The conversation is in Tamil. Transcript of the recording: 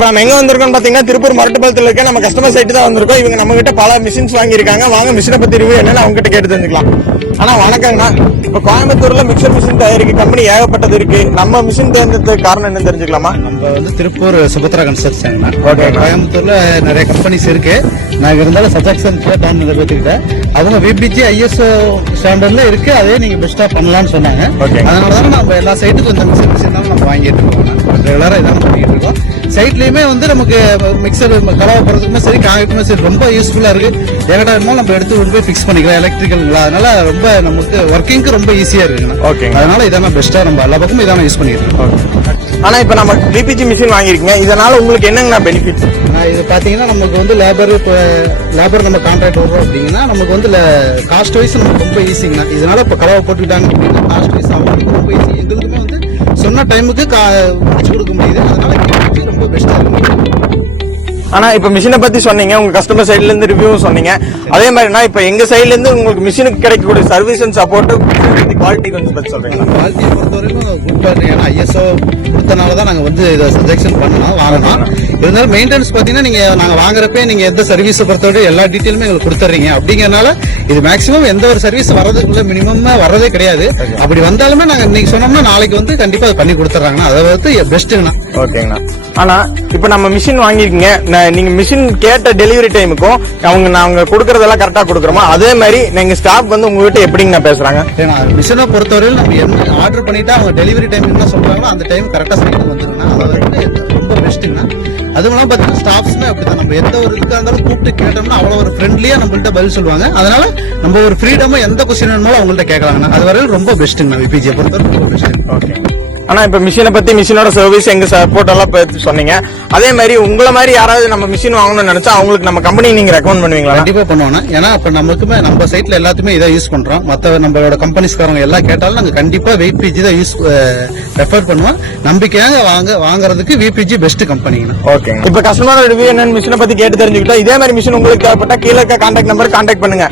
இப்போ நம்ம எங்க வந்திருக்கோம் பாத்தீங்கன்னா திருப்பூர் மரட்டுப்பாலத்தில் இருக்க நம்ம கஸ்டமர் சைட்டு தான் வந்திருக்கோம். இவங்க நம்ம கிட்ட பல மிஷின்ஸ் வாங்கியிருக்காங்க. வாங்க மிஷினை பத்தி ரிவ்யூ என்னன்னு அவங்க கிட்ட கேட்டு தெரிஞ்சுக்கலாம். ஆனா வணக்கங்கண்ணா, இப்போ கோயம்புத்தூர்ல மிக்சர் மிஷின் தயாரிக்க கம்பெனி ஏகப்பட்டது இருக்கு. நம்ம மிஷின் தேர்ந்ததுக்கு காரணம் என்ன தெரிஞ்சுக்கலாமா? நம்ம திருப்பூர் சுபத்ரா கன்ஸ்ட்ரக்ஷன். கோயம்புத்தூர்ல நிறைய கம்பெனிஸ் இருக்கு. நான் இருந்தாலும் சஜெக்ஷன் டவுன் பேசிக்கிட்டேன். அவங்க விபிஜி ஐஎஸ்ஓ ஸ்டாண்டர்ட்ல இருக்கு. அதே நீங்க பெஸ்டா பண்ணலாம்னு சொன்னாங்க. அதனாலதான் நம்ம எல்லா சைட்டுக்கும் இந்த மிக்சர் மிஷின் தான் நம்ம வாங்கிட்டு இருக்கோம். ரெகுலரா இதான் பண்ணிட்டு இருக்கோம். சைட்லயுமே நமக்கு மிக்சர் கலவை போறதுக்குமே சரி, காய்க்குமே சரி ரொம்ப யூஸ்ஃபுல்லா இருக்கு. எங்கிட்ட நம்ம எடுத்து கொண்டு போய் பிக்ஸ் பண்ணிக்கலாம் எலக்ட்ரிக்கல். அதனால ரொம்ப நமக்கு ஒர்க்கிங்க்கு ரொம்ப ஈஸியா இருக்கு. அதனால இதான் பெஸ்டா நம்ம எல்லா பக்கமும் இதான் யூஸ் பண்ணிட்டு இருக்கோம். ஆனா இப்ப நம்ம பிபிஜி மிஷின் வாங்கிருக்கீங்க, இதனால உங்களுக்கு என்னங்கண்ணா பெனிஃபிட்? இது பாத்தீங்கன்னா நமக்கு லேபர் நம்ம கான்ட்ராக்ட் வரும் அப்படிங்கன்னா நமக்கு காஸ்ட் வைஸ் நமக்கு ரொம்ப ஈஸிங்கண்ணா. இதனால இப்ப கலவை போட்டுக்கிட்டாங்க அப்படின்னா காஸ்ட் வைஸ் அவங்களுக்கு ரொம்ப ஈஸி. எங்களுக்குமே சொன்ன டைமுக்கு முடிச்சு கொடுக்க முடியுது. அதனால ரொம்ப பெஸ்டா இருக்கு. ஆனா இப்ப மிஷினை பத்தி சொன்னீங்க, உங்க கஸ்டமர் சைட்ல இருந்து ரிவ்யூ சொன்னீங்க. அதே மாதிரினா இப்ப எங்க சைட்ல இருந்து உங்களுக்கு மிஷினுக்கு கிடைக்கக்கூடிய சர்வீஸ் அண்ட் சப்போர்ட், குவாலிட்டி கொஞ்சம் பத்தி சொல்றீங்க. குவாலிட்டியை பொறுத்தவரைக்கும் குட் குவாலிட்டி. ஏன்னா ஐஎஸ்ஓ கொடுத்தனாலதான் நாங்க இதை சஜெக்ஷன் பண்ணணும் வாங்கணும். இருந்தாலும் மெயின்டெனன்ஸ் பாத்தீங்கன்னா நாங்க வாங்குறப்ப நீங்க எந்த சர்வீஸை பொறுத்தவரை எல்லா டீட்டெயிலுமே எங்களுக்கு கொடுத்துறீங்க. அப்படிங்கறனால இது மேக்ஸிமம் எந்த ஒரு சர்வீஸ் வர்றதுக்குள்ள மினிமம் வரதே கிடையாது. அப்படி வந்தாலுமே நாங்க இன்னைக்கு சொன்னோம்னா நாளைக்கு கண்டிப்பா அதை பண்ணி கொடுத்துறாங்கன்னா அதை பெஸ்ட்டுங்கண்ணா. ஓகேங்கண்ணா. ஆனா இப்ப நம்ம மிஷின் வாங்கிருக்கீங்க, நீங்க மிஷின் கேட்ட டெலிவரி டைமுக்கும் நாங்க கொடுக்கறதெல்லாம் கரெக்டா கொடுக்குறோமா? அதே மாதிரி நீங்க ஸ்டாஃப் உங்ககிட்ட எப்படிங்கண்ணா பேசுறாங்க? மிஷினை பொறுத்தவரையில் நம்ம என்ன ஆர்டர் பண்ணிட்டா அவங்க டெலிவரி டைம் என்ன சொல்றாங்களோ அந்த டைம் கரெக்டா சைட்டுக்கு வந்துருங்க. அது ரொம்ப பெஸ்ட்டுங்கண்ணா. அதுவும் இல்லாம பாத்தீங்கன்னா ஸ்டாஃப்ஸ்மே அப்படிதான். நம்ம எந்த ஒரு இதுக்காக இருந்தாலும் கூப்பிட்டு கேட்டோம்னா அவ்வளவு ஒரு ஃப்ரெண்ட்லியா நம்மள்ட்ட பதில் சொல்லுவாங்க. அதனால நம்ம ஒரு ஃப்ரீடமா எந்த கொஸ்டின் வேணுமோ அவங்கள்ட்ட கேட்கலாங்கண்ணா. அது வரையும் ரொம்ப பெஸ்ட்டுங்கண்ணா. விபிஜியை பொறுத்தவரை ரொம்ப பெஸ்ட். ஓகே. ஆனா இப்ப மிஷினை பத்தி மிஷினோட சர்வீஸ் எங்க சப்போர்ட் எல்லாம் பத்தி சொன்னீங்க. அதே மாதிரி உங்களை மாதிரி யாராவது நம்ம மிஷின் வாங்கணும்னு நினைச்சா அவங்களுக்கு நம்ம கம்பெனி நீங்க ரெக்கமெண்ட் பண்ணுவீங்களா? கண்டிப்பா பண்ணுவோம். ஏன்னா இப்ப நமக்குமே நம்ம சைட்ல எல்லாத்துமே இதை யூஸ் பண்றோம். மத்த நம்மளோட கம்பெனிஸ்காரங்க எல்லாம் கேட்டாலும் நாங்க கண்டிப்பா விபிஜி தான் ரெஃபர் பண்ணுவோம். நம்பிக்கையாக வாங்குறதுக்கு விபிஜி பெஸ்ட் கம்பெனிங்க. ஓகே. இப்ப கஸ்டமர் ரிவ்யூ என்னன்னு மிஷினை பத்தி கேட்டு தெரிஞ்சுக்கிட்டோம். இதே மாதிரி மிஷின் உங்களுக்கு தேவைப்பட்டா கீழே இருக்க கான்டாக்ட் நம்பர் கான்டாக்ட் பண்ணுங்க.